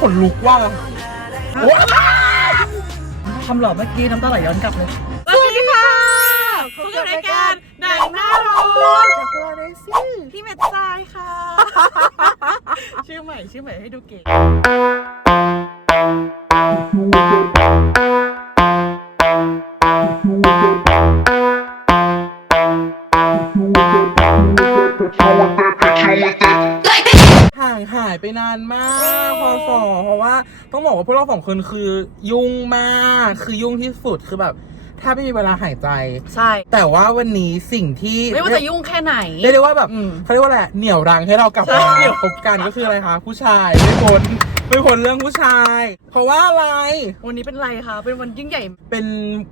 ขนลุกว่าโอ้ทำหล่อเมื่อกี้น้ำตาไหลย้อนกลับเลยสวัสดีค่ะพบกับรายการหนังหน้าร้อนจากตัวเรซี่พี่เม็ดทรายค่ะ ชื่อใหม่ชื่อใหม่ให้ดูเก๋ ว่าพวกเราสองคนคือยุ่งมากคือยุ่งที่สุดคือแบบแทบไม่มีเวลาหายใจ ใช่ แต่ว่าวันนี้สิ่งที่ไม่ว่าจะยุ่งแค่ไหนเรียกได้ว่าแบบอืมเขาเรียกว่าอะไรเหนี่ยวรังให้เรากลับใช่มาพบกันก็คืออะไรคะผู้ชายไม่พ้นไม่พ้นเรื่องผู้ชาย เพราะว่าอะไร วันนี้เป็นไรคะเป็นวันยิ่งใหญ่ เป็น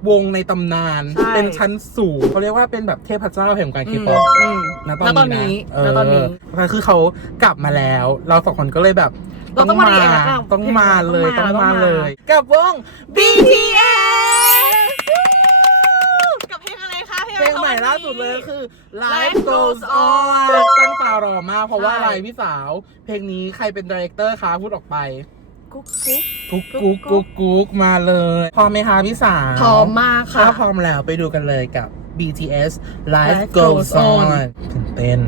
วงในตำนานใช่เป็นชั้นสูงเขาเรียกว่าเป็นแบบเทพเจ้าแห่งการอืคีมป๊อปอืมณณตอนนี้เอณอตอนนี้คือเขากลับมาแล้ว เราสองคนก็เลยแบบ เราต้องมา react กับต้องมาเลยต้ต้อองงมามาต้องมาเลย กับวง BTS กับเพลงอะไรคะเพลงใหม่ล่าสุดเลยคือ Life Life Goes Goes On On ตั้งตารอมากเพราะว่าใช่อะไรพี่สาว เพลงนี้ใครเป็นดีเรคเตอร์คะพูดออกไปกุ๊กกุ๊กกุ๊กกุ๊กกุ๊กกุ๊กมาเลยพร้อมไหมคะพี่สาวพร้อมมากค่ะถ้าพร้อมแล้วไปดูกันเลยกับ BTS Life Life Goes Goes On On ตื่นเต้น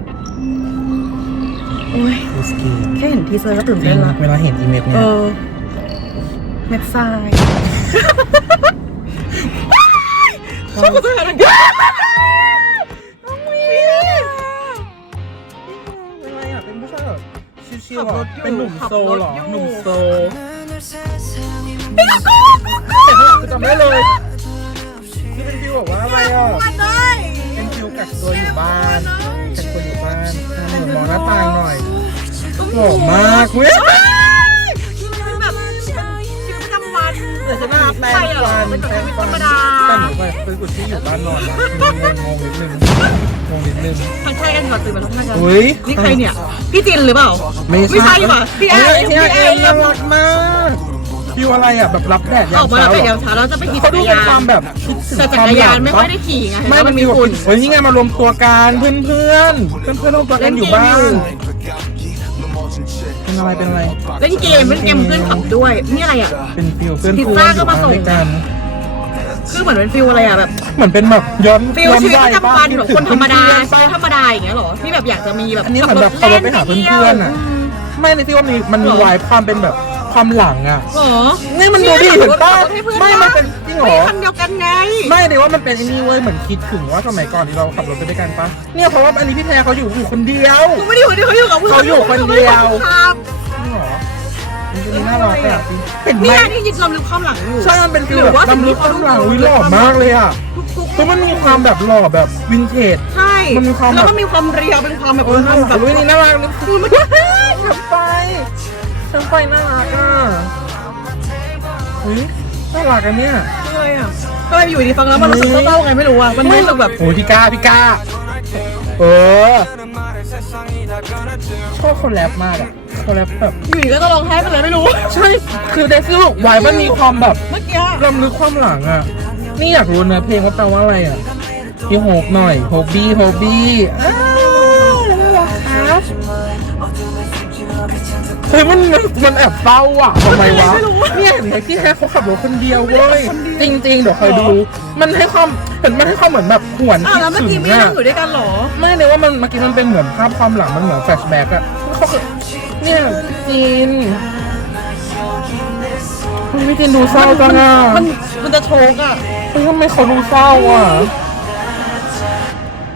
โอ้ยดูสกีแค่เห็นทีเซอร์ก็ตื่นจริเต้งนละเวลาเห็นอีเมจเอเนี่ยอเม็ดทรายชอบเจอกันน้องวีเป็นไรอะเป็นผู้ชายแบบชิวๆเหรอเป็นหนุ่มโซลเหรอหนุ่มโซลแต่ข้างหลังคือจำได้เลยคือเป็นฟิวแบบว่าอะไรอะเป็นฟิว กักตัวอยู่บ้านกักตัวอยู่บ้านหมือนมองหน้าต่างหน่อยหล่อมากเว้ยแบบชีวิตประจำวันเดี๋ยวจะหน้าแปลงฟันแปลงฟันแต่หนูไปเป็นคนที่อยู่บ้านนอนนะงงนิดนึงงงนิดนึงทักทายกันก่อนตื่นมาทักทายกันอุ้ยนี่ใครเนี่ย พี่จินหรือเปล่า ไม่ใช่ว่ะพี่แอนเยพี่แอนพี่แอนน่ารักมาก ฟิวอะไรอะแบบรับแดดยาออมกมาเช้าแต่เหรยาอมเช้าเราจะไปขี่เขาจัดูกรเป็นยาความนแบบคิดถึงแต่จัควากมรหยาลันงไม่ค่อยได้ขี่ไงไม่มันมีฝุ่ฝุ่นนเฮ้ยนี่ไงมารวมตัวกันเพื่อนเพื่อนเพื่อนเพื่อนๆรวมตัวกันอยู่บ้านเป็นอะไรเป็นอะไรเล่นเกมเล่นเกมเพื่อนขับด้วย นี่อะไรอะ เป็นฟิลเพื่อนพิซคู่ซ่าอยู่ก็มาบ้านส่งด้วยกันคือเหมือนเป็นฟิลอะไรอะแบบ เหมือนเป็นแบบย้อนฟิลย้อนชีวิตวัปยระจำวันแบบคิคนธรรมดาถึงชีเพื่อนวิตธรรมดาอย่างเงี้ยเหรอที่แบบอยากจะมีแบบอันนี้เหมือนแบบเขาไปหาเพื่อนๆอะ ไม่ในที่ว่ามีมันมีวายความเป็นแบบ ความหลังอะเหรอนี่มันดูดิเห็นป่ะให้เพื่อนไม่บ้างมันเป็นจริงเหรไม่อคันเดียวกันไง ไม่เดี๋ยวว่ามันเป็นไอ้นี่เว้ยเหมือนคิดถึงว่าสมัยก่อนที่เราขับรถไปด้วยกันปะเนี่ยเพราะว่าอันนี้พี่แพรเขาอยู่อยู่คนเดียวกูไม่ได้อยู่ที่เขาอยู่กับเพื่อนเขาอยู่คนเดียวครับจริงเหรอมันจะมีน่ารักอะเห็นไหมเนี่ยนี่ยินลำลึกความหลังอยู่ใช่มันเป็นฟิลหรืแบอบว่าลำลึกข้างหลังวิหล่อมากเลยอะทุกๆคือมันมีความแบบหล่อแบบวินเทจใช่มันมีความแบบแล้วก็มีความเรียวเป็นความแบบเออน่ารักแบบอุ้ยนี่น่ารักนะคุณมันทำไป ทำไปน่ารักอะเฮ้ยน่ารักอันเนี้ยอะไรอะก็เลยอยู่ดีฟังแล้วมันรู้สึกเศร้าๆไงไม่รู้อะมันรู้สึกแบบโอ้ยพี่ก้าพี่ก้า เออชอบคนแรปมากอะคนแรปแบบอยู่ดีก็จะร้องไห้ไปเลยไม่รู้ ใช่คือเดซิลไวายมันมีความแบบเมื่อกี้ลำลึกความหลังอะ นี่อยากรู้เนื้อเพลงว่าแปลว่าอะไรอะพี่โฮปหน่อยโฮบี้โฮบี้อ่า เฮ้ยมันมันมันแอบเศร้าอะทำไมวะเนี่ยเห็นไหมพี่แท้เขาขับรถคนเดียวเว้ยจริง ๆ เดี๋ยวคอยดู มันให้ความเห็นมันให้ความเหมือนแบบหวนอ้าวคิดแล้วเมื่อถึกี้งไม่ได้อะนั่งอยู่ด้วยกันเหรอ ไม่เลยว่ามันเมื่อกี้มันเป็นเหมือนภาพความหลังมันเหมือนแฟลชแบ็กอะเขาก็เนี่ยพี่จีนเฮ้ยพี่จีนดูเศร้าจังอะมันมันจะโชกอะเฮ้ยทำไมเขาดูเศร้าอะ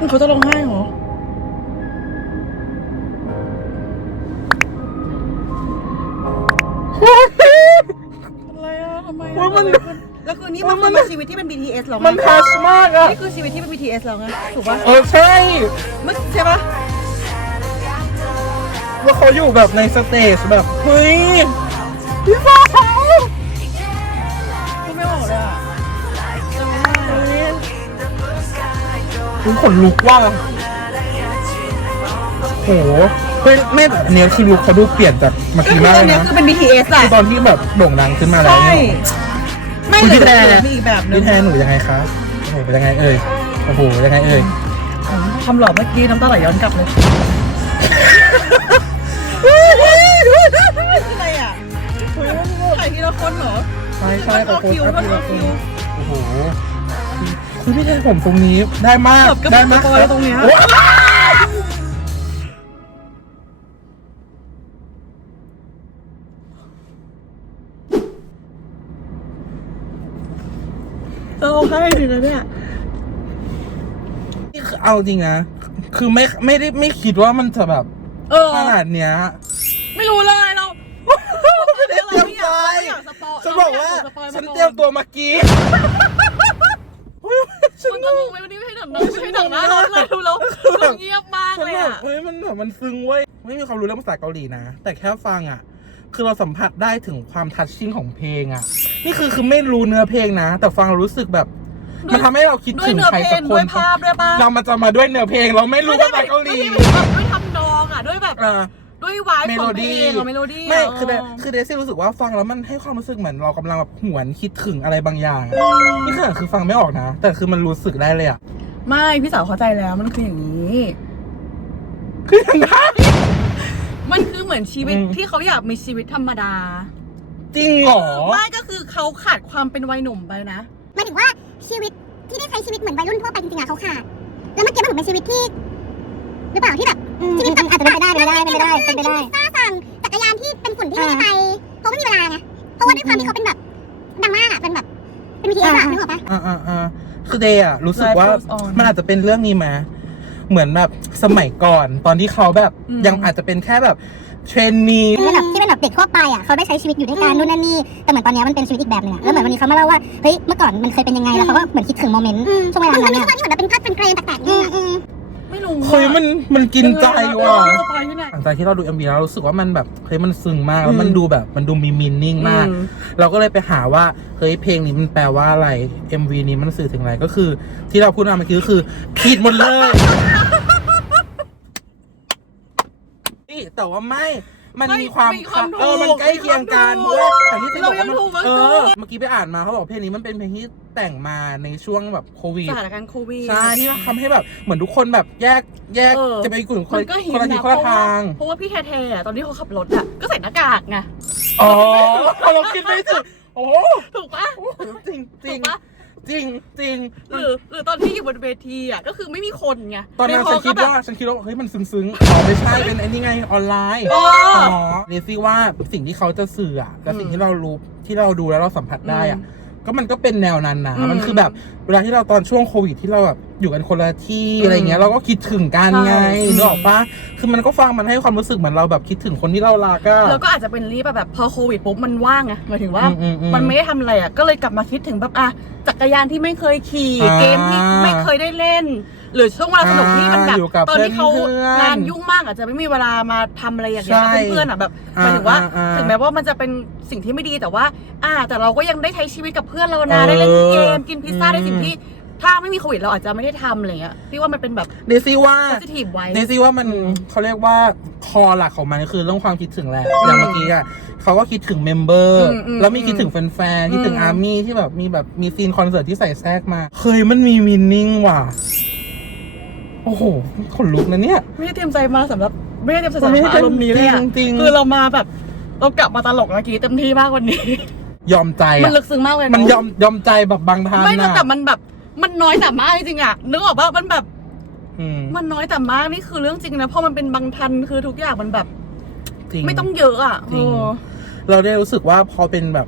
เขาจะร้องไห้เหรอ แล้วคือนี่มัน คือชีวิตที่เป็น BTS เหรอมันทัชมากอะนี่คือชีวิตที่เป็น BTS แล้วไงถูกปะเออใช่เมื่อใช่ปะว่าเขาอยู่แบบในสเตจแบบเฮ้ยพี่ฟ้าพูดไม่ออกเลยอะเฮ้ยขนลุกว่าโหเฮ้ยไม่แต่อันเนี้ยคือลุกเขาดูเปลี่ยนจากเมื่อก็กี้คือมากอัเลนยเนี้ยนะคือเป็น BTS อะคือตอนที่แบบโด่งดังขึ้นมาแล้วใช่เนี่ย ไม่คุณแต่พี่แพรมีอีกแบบนึพี่งแทนหนูยังไงคะโอ้โหยังไงเอ่ยโอ้โหยังไงเอ่ยทำหล่อเมื่อกี้น้ำตาไหลย้อนกลับเลยคืออะไรอะใส่ทีละคนเหรอใช่ใช่เอาโค้คิวอัพเอาทีละคคินวโอ้โหคือพี่แทนผมตรงนี้ได้มากเกือบได้มากสปอยตรงเนี้ย ร้องไห้จริงนะเนี่ยนี่คือเอาจริงนะ คือไม่ไม่ได้ไม่คิดว่ามันจะแบบเออ ขนาดเนี้ย ไม่รู้เลยเราไม่ได้เตรียมใจไม่อยากสปอยฉันบอกว่าเรไม่อยฉันสปอเตรียมตัวมากี้เฮ้ยฉันมันตลกไหมวันนี้ไม่ใช่หนังนะไม่ใช่หนังนะเราเลยดูแล้วเราเงียบมากฉันเลยแบบอะเฮ้ยมันแบบมันซึ้งเว้ย ไม่มีความรู้เรื่องภาษาเกาหลีนะ แต่แค่ฟังอะ คือเราสัมผัสได้ถึงความทัชชิ่งของเพลงอะนี่คือคือไม่รู้เนื้อเพลงนะ แต่ฟังเรารู้สึกแบบมันทำให้เราคิดด้วยถึงเนื้อใครเพลสังกคด้วนยภาพด้วยป่ะเรามันจะมาด้วยเนื้อเพลง เราไม่รู้ภาษาเกาหลีไม่ใช่แบบด้วยทำนองอะด้วยแบบอ่าด้วยวายเมขโลองเพลดี้งอะเมโลดี้ไม่ะคือเดคือเดซี่รู้สึกว่าฟังแล้วมันให้ความรู้สึกเหมือนเรากำลังแบบหวนคิดถึงอะไรบางอย่างอะนี่ขนาดคือฟังไม่ออกนะ แต่คือมันรู้สึกได้เลยอะไม่พี่สาวเข้าใจแล้วมันคืออย่างนี้ คือยังไง มันคือเหมือนชีวิตอืม ที่เขาอยากมีชีวิตธรรมดาจริงเหรอ ไม่ก็คือเขาขาดความเป็นวัยหนุ่มไปนะ หมายถึงว่าชีวิตที่ได้ใช้ชีวิตเหมือนวัยรุ่นทั่วไปจริงๆอะเขาขาด แล้วเมื่อกี้มันเหมือนเป็นชีวิตที่ หรือเปล่าที่แบบชีวิตอาจจะเป็นไปได้เป็นไปได้เป็นไปได้เป็นไปได้ ซ่าสั่งจักรยานที่เป็นฝุ่นที่ไม่ได้ไปเพราะไม่มีเวลาไงเพราะว่าด้วยความที่เขาเป็นแบบดังมากอะเป็นแบบเป็น BTS อะนึกออกปะ อ่าอ่าอ่าคือเดย์อะรู้สึกว่า Life goes on มันอาจจะเป็นเรื่องนี้มา เหมือนแบบสมัยก่อน ตอนที่เขาแบบอืม ยังอาจจะเป็นแค่แบบเทรนนีที่เป็นแบบที่เป็นแบบเด็กทั่วไปอะเขาได้ใช้ชีวิตอยู่ด้วยกันนู่นนั่นนี่แต่เหมือนตอนนี้มันเป็นชีวิตอีกแบบหนึงอะแล้วเหมือนวันนี้เขามาเล่าว่าเฮ้ยเมื่อก่อนมันเคยเป็นยังไงแล้วเขาก็เหมือนคิดถึงโมเมนต์ช่วงเวลานั้นอะ มันไม่ใช่ว่าที่เหมือนเป็นพัดเป็นเกรนแตกๆนี่อะ ไม่รู้เฮ้ยมันมันกินใจว่ะสปอยที่ไหน หลังจากที่เราดู MV แล้วเรารู้สึกว่ามันแบบเฮ้ยมันซึ้งมากแล้วมันดูแบบมันดูมีมินนิ่งมาก อืม เราก็เลยไปหาว่าเฮ้ยเพลงนี้มันแปลว่าอะไร MV นี้มันสื่อถึงอะไรก็คือ ที่เราพูดมาเมื่อกี้ก็คือผิดหมดเลยนี่แต่ว่าไม่ มันไม่มีความมีความถูกเออมันใกล้เคียงกันมีเพความราะถูกว่าแต่ที่ที่บอกว่ามันเรายังถูกว่าเอถูอก เมื่อกี้ไปอ่านมาเขาบอกเพลงนี้มันเป็นเพลงที่แต่งมาในช่วงแบบโควิด สถานการณ์โควิด ใช่ที่ทำให้แบบเหมือนทุกคนแบบแยกแยกเออ จะไปกลุ่มคนมันก็หิคนละทิศนะคนละทางเพราะว่าพี่แท้ๆอะตอนที่เขาขับรถอะก็ใส่หน้ากากไง อ๋อเราคิดไม่ถึงโอ้โหถูกปะจริงจถูริงกปะ จริงจริงหรือหรือตอนที่อยู่บนเวทีอะก็คือไม่มีคนไงตอนนั้นใฮฉัอนคิดก็แบบว่าฉันคิดว่าเฮ้ยมันซึ้งๆอ๋อไม่ใช่เป็นไอ้นี่ไงออนไลน์อ๋ออ๋อเรซี่ว่าสิ่งที่เขาจะสื่ออะและสิ่งอืมที่เรารู้ที่เราดูแล้วเราสัมผัสได้อะอืม ก็มันก็เป็นแนวนั้นนะอืมมันคือแบบเวลาที่เราตอนช่วงโควิดที่เราแบบอยู่กันคนละที่อืมอะไรเงี้ยเราก็คิดถึงกันไงใช่อืมนึกออกปะคือมันก็ฟังมันให้ความรู้สึกเหมือนเราแบบคิดถึงคนที่เรารักอะแล้วก็อาจจะเป็นรีบแบบพอโควิดปุ๊บมันว่างไงหมายถึงว่า อืมอืมอืมมันไม่ได้ทำอะไรอะก็เลยกลับมาคิดถึงแบบอะจักรยานที่ไม่เคยขี่อ่า เกมที่ไม่เคยได้เล่น หรือช่วงเวลาสนุกที่มันแบบอ่าอยู่กับตอนที่เขาเพื่อนๆงานยุ่งมากอาจจะไม่มีเวลามาทำอะไรอย่างเงี้ยใช่กับเพื่อนๆอะแบบหมายถึงว่าอ่าอ่าถึงแม้ว่ามันจะเป็นสิ่งที่ไม่ดีแต่ว่า อ่า แต่เราก็ยังได้ใช้ชีวิตกับเพื่อนเรานะเออได้เล่นเกมกินพิซซ่าอืม ได้สิ่งที่ ถ้าไม่มีโควิดเราอาจจะไม่ได้ทำอะไรเงี้ยพี่ว่ามันเป็นแบบเดซี่ว่า positive ไว้เนซี่ว่ามันอืมเขาเรียกว่าคอหลักของมันคือเรื่องความคิดถึงแหละอย่างเมื่อกี้อะเขาก็คิดถึงเมมเบอร์อืมอืมแล้วมีคิดถึงแฟนๆคิดถึงอืม อาร์มี่ที่แบบมีแบบมีซีนคอนเสิร์ตที่ใส่แทรกมาเคยมันมีมินนิ่งว่ะ โอ้โหขนลุกนะเนี่ย ไม่ได้เตรียมใจมาสำหรับไม่ได้เตรียมใจสำหไม่รับได้อารมณ์นี้เลยอะจริงๆ คือเรามาแบบ เรากลับมาตลกเมื่อกี้เต็มที่มากวันนี้ ยอมใจมันอะลึกซึ้งมากเลยเะมันยอมยอมใจแบบบางทานไม่มันอะแต่มันแบบ มันน้อยแต่มากจริงๆอะนึกออกปะมันแบบ อืมมันน้อยแต่มากนี่คือเรื่องจริงนะเพราะมันเป็นบางทันคือทุกอย่างมันแบบ จริง ไม่ต้องเยอะอะจริง เออ เราได้รู้สึกว่าพอเป็นแบบ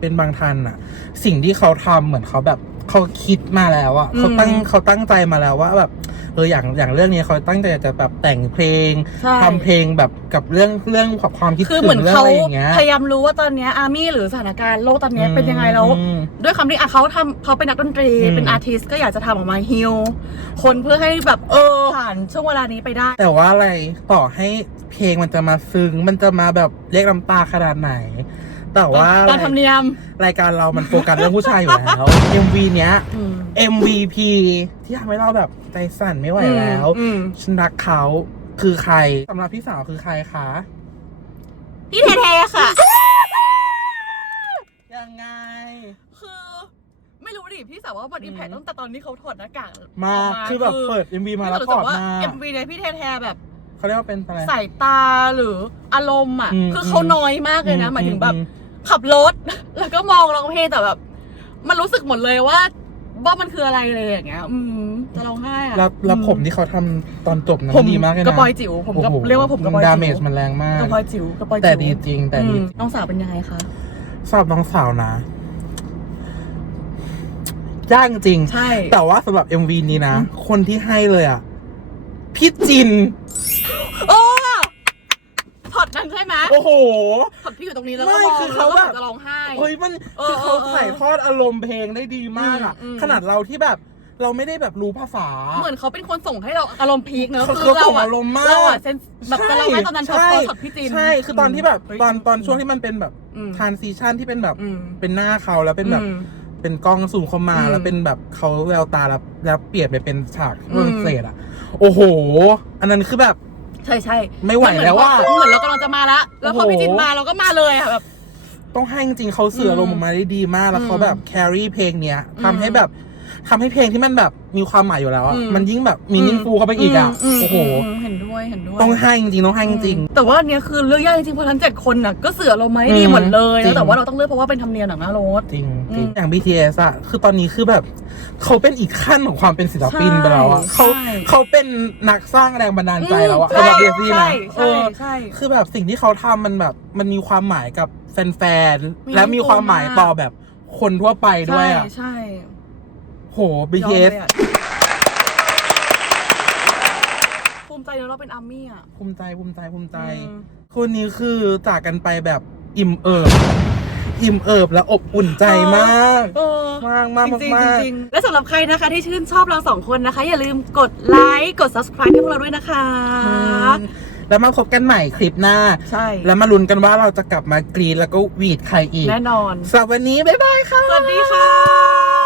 เป็นบางทันอะสิ่งที่เขาทำเหมือนเขาแบบ เขาคิดมาแล้วอะเขาตั้งเขาตั้งใจมาแล้วว่าแบบเอออย่างอย่างเรื่องนี้เขาตั้งใจจะแบบแต่งเพลงใช่ทำเพลงแบบกับเรื่องเรื่องความคิดคือถึเหมืองนเรื่องเขาอะไรอย่างเงี้ยพยายามรู้ว่าตอนเนี้ยอาร์มี่หรือสถานการณ์โลกตอนเนี้ยเป็นยังไงแล้วอืมด้วยคำที่อะเขาทำเขาเป็นนักดนตรีอืมเป็นอาร์ติสก็อยากจะทำออกมาฮิลคนเพื่อให้แบบเออผ่านช่วงเวลานี้ไปได้ แต่ว่าอะไรต่อให้เพลงมันจะมาซึ้งมันจะมาแบบเรียกน้ำตาขนาดไหน แต่ว่าตามธรรมเนียม รายการเรามันโฟกัสเรื่องผู้ชายอยู่แล้ว MV เนี้ย อืม MVP ที่ทำให้เราแบบใจสั่นไม่ไหวแล้ว อืมฉันรักเขาคือใครสำหรับพี่สาวคือใครคะ พี่เทๆค่ะ ยังไง คือ ไม่รู้ดิพี่สาวว่ามันอิมแพคอืม ตั้งแต่ตอนนี้เขาถอดหน้ากากมาออกคือแบบเปิด MV มาแล้วพี่ถรู้สึอกดว่ามา MV เนี่ยพี่แท้ๆแบบ เขาเรียกว่าเป็นอะไร สายตาหรืออารมณ์อะ อืมคือเขาน้อยมากเลยนะอืมหมายถึงแบบ อืม ขับรถ แล้วก็มองร้องเพลงแต่แบบ มันรู้สึกหมดเลยว่าว่ามันคืออะไรเลยอย่างเงี้ย อืมจะร้องไห้อะแล้วแล้วอืผมที่เขาทำตอนจบนั้นผมดีมากเลยนะกระบอยจิ๋วผมก็โอ้โหเรียกว่าผมกระบอยจิ๋วดาเมจมันแรงมาก กระบอยจิ๋วกระบอยจิ๋วแต่ดีจริง แต่ดีอืมจริงน้องสาวเป็นยังไงคะ สำหรับน้องสาวนะยากจริง ใช่ แต่ว่าสำหรับ MV นี้นะ คนที่ให้เลยอะ พี่จิน โอ้โหพอดพี่อยู่ตรงนี้แล้วก็ไม่มองคือแล้วเขาก็แบบผมจะร้องไห้ เฮ้ยมันเอคืออเขาเออถ่ายทอดอารมณ์เพลงได้ดีมากอะ อืมอืม ขนาดเราที่แบบเราไม่ได้แบบรู้ภาษา เหมือนเขาเป็นคนส่งให้เราอารมณ์พีคเนอะเขาคือเราส่งอะอารมณ์มาก เราอะเซนแบบจะร้องไห้ตอนนั้นชอบใช่พอช็อตพี่จิน ใช่ คือตอนที่แบบเฮ้ยตอนตอนช่วงที่มันเป็นแบบอืมทรานซิชันที่เป็นแบบอืมเป็นหน้าเขาแล้วเป็นแบบ อืม เป็นกล้องซูมเข้ามาอืมแล้วเป็นแบบเขาแววตาแล้วแล้วเปลี่ยนไปเป็นฉากอืมฝรั่งเศสอะ โอ้โห อันนั้นคือแบบใช่ใช่ไม่ไหวแล้วว่าเหมือนเรากำลังจะมาละแล้วพอโอ้โหพี่จินมาเราก็มาเลยอะแบบต้องให้จริงๆเขาเสืออารมณ์ออกมาได้ดีมากแล้วเขาอืมแบบแครี่เพลงเนี้ยอืมทำให้แบบ ทำให้เพลงที่มันแบบมีความหมายอยู่แล้วอะอืมมันยิ่งแบบมีนิ่งฟูเข้าไปอีกอะ มมโอ้โห มเห็นด้วยเห็นด้วยต้องให้จริงๆต้องให้จริง แต่ว่าอันเนี้ยคือเลือกยากจริงๆเพราะทั้งเจ็ดคนน่ะก็เสือเราไม่ดีอืมหมดเลยจรินะง แต่ว่าเราต้องเลือกเพราะว่าเป็นธรรมเนียมหนังหน้ารถ จริงอืจริงมอย่าง BTS อะคือตอนนี้คือแบบเขาเป็นอีกขั้นของความเป็นศิลปินไปแล้วอะใช่เขาใช่ เขาเป็นนักสร้างแรงบันดาลใจแล้วอะใช่สำหรับเดซี่ใช่นะเอใช่อใช่ คือแบบสิ่งที่เขาทำมันแบบมันมีความหมายกับแฟนมีๆและมีความหมายต่อแบบคนทั่วไปด้วยอะใช่ใช่ โหยอม BTS เลยอะภูมิใจเนอะเราเป็นอาร์มี่อะภูมิใจภูมิใจภูมิใจ อืม คนนี้คือจากกันไปแบบอิ่มเอิบ อิ่มเอิบและอบอุ่นใจมาก เออมากมากจริงมาก ๆจริงๆและสำหรับใครนะคะที่ชื่นชอบเราสองคนนะคะ อย่าลืมกดไลค์กด subscribe ให้พวกเราด้วยนะคะอืมแล้วมาพบกันใหม่คลิปหน้า ใช่ แล้วมาลุ้นกันว่าเราจะกลับมากรีดแล้วก็หวีดใครอีกแน่นอน สำหรับวันนี้ บ๊ายบายค่ะ สวัสดีค่ะ